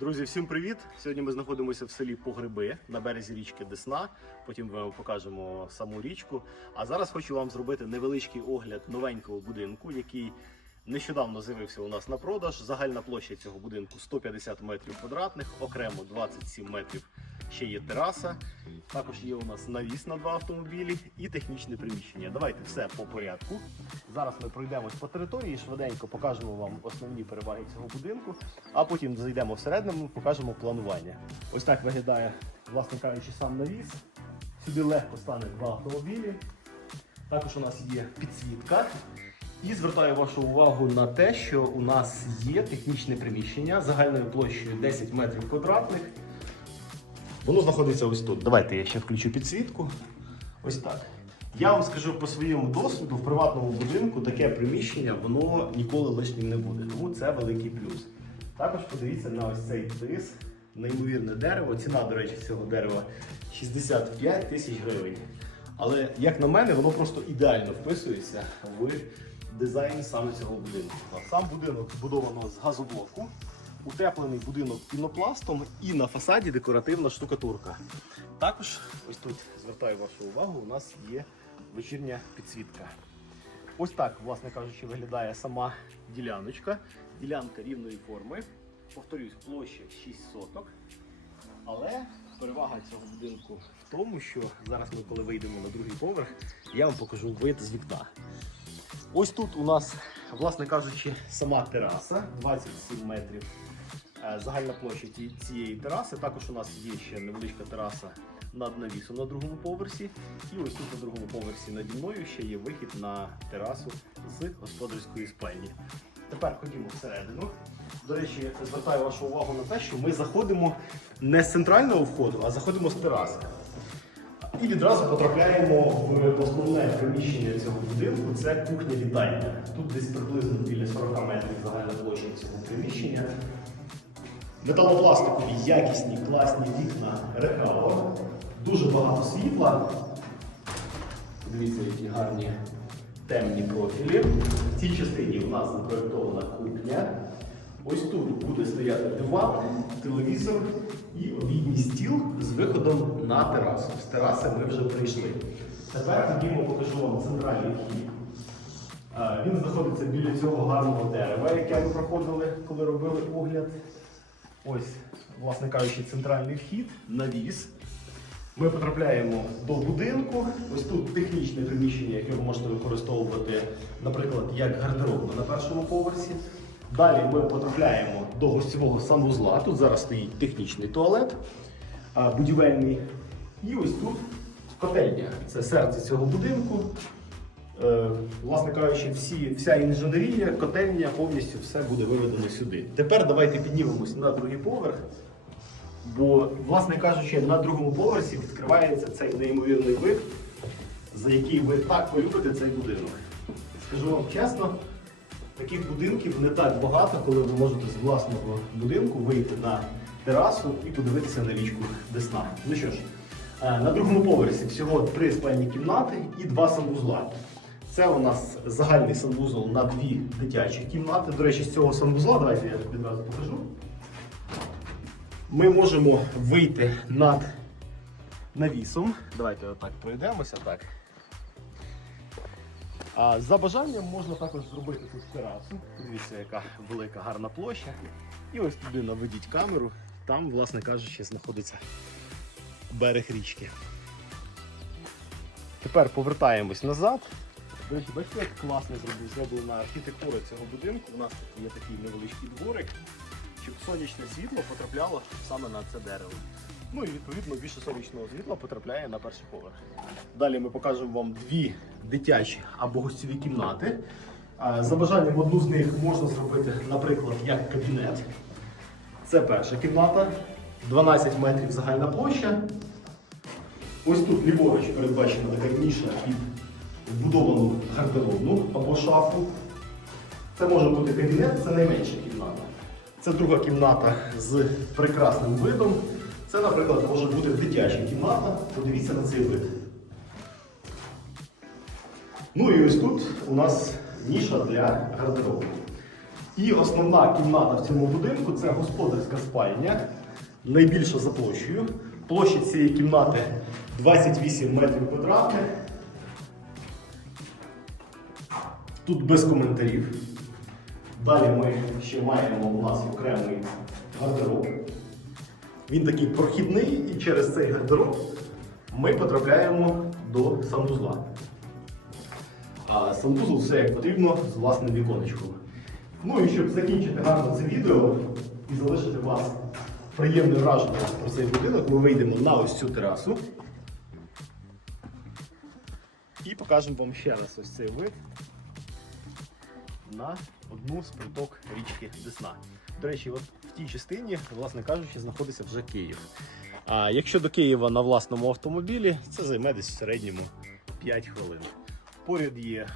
Друзі, всім привіт! Сьогодні ми знаходимося в селі Погреби на березі річки Десна. Потім ми вам покажемо саму річку. А зараз хочу вам зробити невеличкий огляд новенького будинку, який нещодавно з'явився у нас на продаж. Загальна площа цього будинку 150 метрів квадратних, окремо 27 метрів. Ще є тераса. Також є у нас навіс на два автомобілі і технічне приміщення. Давайте все по порядку. Зараз ми пройдемось по території, швиденько покажемо вам основні переваги цього будинку, а потім зайдемо всередину, покажемо планування. Ось так виглядає, власне кажучи, сам навіс. Сюди легко стане два автомобілі. Також у нас є підсвітка. І звертаю вашу увагу на те, що у нас є технічне приміщення загальною площею 10 метрів квадратних. Воно знаходиться ось тут. Давайте я ще включу підсвітку. Ось так. Я вам скажу по своєму досвіду, в приватному будинку таке приміщення воно ніколи лишнім не буде. Тому це великий плюс. Також подивіться на ось цей тис, неймовірне дерево. Ціна, до речі, цього дерева 65 тисяч гривень. Але, як на мене, воно просто ідеально вписується в дизайн саме цього будинку. Сам будинок збудовано з газоблоку. Утеплений будинок пінопластом і на фасаді декоративна штукатурка. Також, ось тут звертаю вашу увагу, у нас є вечірня підсвітка. Ось так, власне кажучи, виглядає сама діляночка. Ділянка рівної форми. Повторюсь, площа 6 соток. Але перевага цього будинку в тому, що зараз ми, коли вийдемо на другий поверх, я вам покажу вид з вікна. Ось тут у нас, власне кажучи, сама тераса 27 метрів. Е, Загальна площа цієї тераси. Також у нас є ще невеличка тераса над навісом на другому поверсі. І ось тут на другому поверсі наді мною ще є вихід на терасу з господарської спальні. Тепер ходімо всередину. До речі, звертаю вашу увагу на те, що ми заходимо не з центрального входу, а заходимо з тераси. І відразу потрапляємо в основне приміщення цього будинку. Це кухня вітальня. Тут десь приблизно біля 40 метрів загальна площа цього приміщення. Металопластикові, якісні, класні вікна рекаво. Дуже багато світла. Дивіться, які гарні темні профілі. В цій частині у нас запроєктована кухня. Ось тут буде стояти диван, телевізор і обідній стіл з виходом на терасу. З тераси ми вже прийшли. Тепер ходімо, покажу вам центральний вхід. Е, Він знаходиться біля цього гарного дерева, яке ми проходили, коли робили огляд. Ось, власне кажучи, центральний вхід, навіс. Ми потрапляємо до будинку. Ось тут технічне приміщення, яке ви можете використовувати, наприклад, як гардеробну на першому поверсі. Далі ми потрапляємо до гостєвого санвузла. Тут зараз стоїть технічний туалет, будівельний. І ось тут котельня. Це серце цього будинку. Е, власне кажучи, всі, вся інженерія, котельня, повністю все буде виведено сюди. Тепер давайте піднімемось на другий поверх. Бо, власне кажучи, на другому поверсі відкривається цей неймовірний вид, за який ви так полюбите цей будинок. Скажу вам чесно, таких будинків не так багато, коли ви можете з власного будинку вийти на терасу і подивитися на річку Десна. Ну що ж, е, на другому поверсі всього три спальні кімнати і два санвузла. Це у нас загальний санвузол на дві дитячі кімнати. До речі, з цього санвузла, давайте я відразу покажу ми можемо вийти над навісом. Давайте отак пройдемося. Так. А за бажанням можна також зробити тут терасу. Дивіться, яка велика гарна площа. І ось туди наведіть камеру. Там, власне кажучи, знаходиться берег річки. Тепер повертаємось назад. До речі, бачите, як класно зроблена архітектура цього будинку. У нас є такий невеличкий дворик щоб сонячне світло потрапляло саме на це дерево. Ну і відповідно більше сонячного світла потрапляє на перший поверх. Далі ми покажемо вам дві дитячі або гостьові кімнати. За бажанням одну з них можна зробити, наприклад, як кабінет. Це перша кімната, 12 метрів загальна площа. Ось тут ліворуч передбачена така ніша під вбудовану гардеробну або шафу. Це може бути кабінет, це найменша кімната. Це друга кімната з прекрасним видом. Це, наприклад, може бути дитяча кімната. Подивіться на цей вид. Ну і ось тут у нас ніша для гардеробу. І основна кімната в цьому будинку це господарська спальня, найбільша за площею. Площа цієї кімнати 28 метрів квадратних. Тут без коментарів. Далі ми ще маємо у нас окремий гардероб. Він такий прохідний, і через цей гардероб ми потрапляємо до санвузла. А санвузол все як потрібно з власним віконечком. Ну і щоб закінчити гарно це відео і залишити вас приємне враження про цей будинок, ми вийдемо на ось цю терасу. І покажемо вам ще раз ось цей вид на одну з приток річки Десна. До речі, от в тій частині, власне кажучи, знаходиться вже Київ. А якщо до Києва на власному автомобілі, це займе десь в середньому 5 хвилин. Поряд є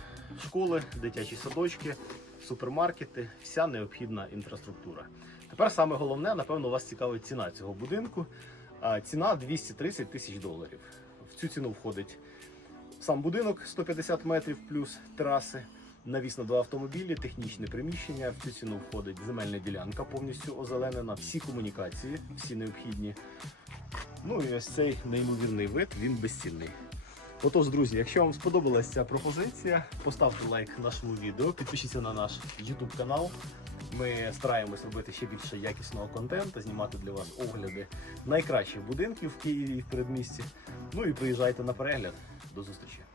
школи, дитячі садочки, супермаркети, вся необхідна інфраструктура. Тепер саме головне, напевно, вас цікавить ціна цього будинку. Ціна 230 тисяч доларів. В цю ціну входить сам будинок 150 метрів плюс тераси, навіс на два автомобілі, технічне приміщення. В цю ціну входить земельна ділянка, повністю озеленена, всі комунікації, всі необхідні. Ну і ось цей неймовірний вид, він безцінний. Отож, друзі, якщо вам сподобалася ця пропозиція, поставте лайк нашому відео, підпишіться на наш YouTube канал. Ми стараємось робити ще більше якісного контенту, знімати для вас огляди найкращих будинків в Києві і в передмісті. Ну і приїжджайте на перегляд. До зустрічі!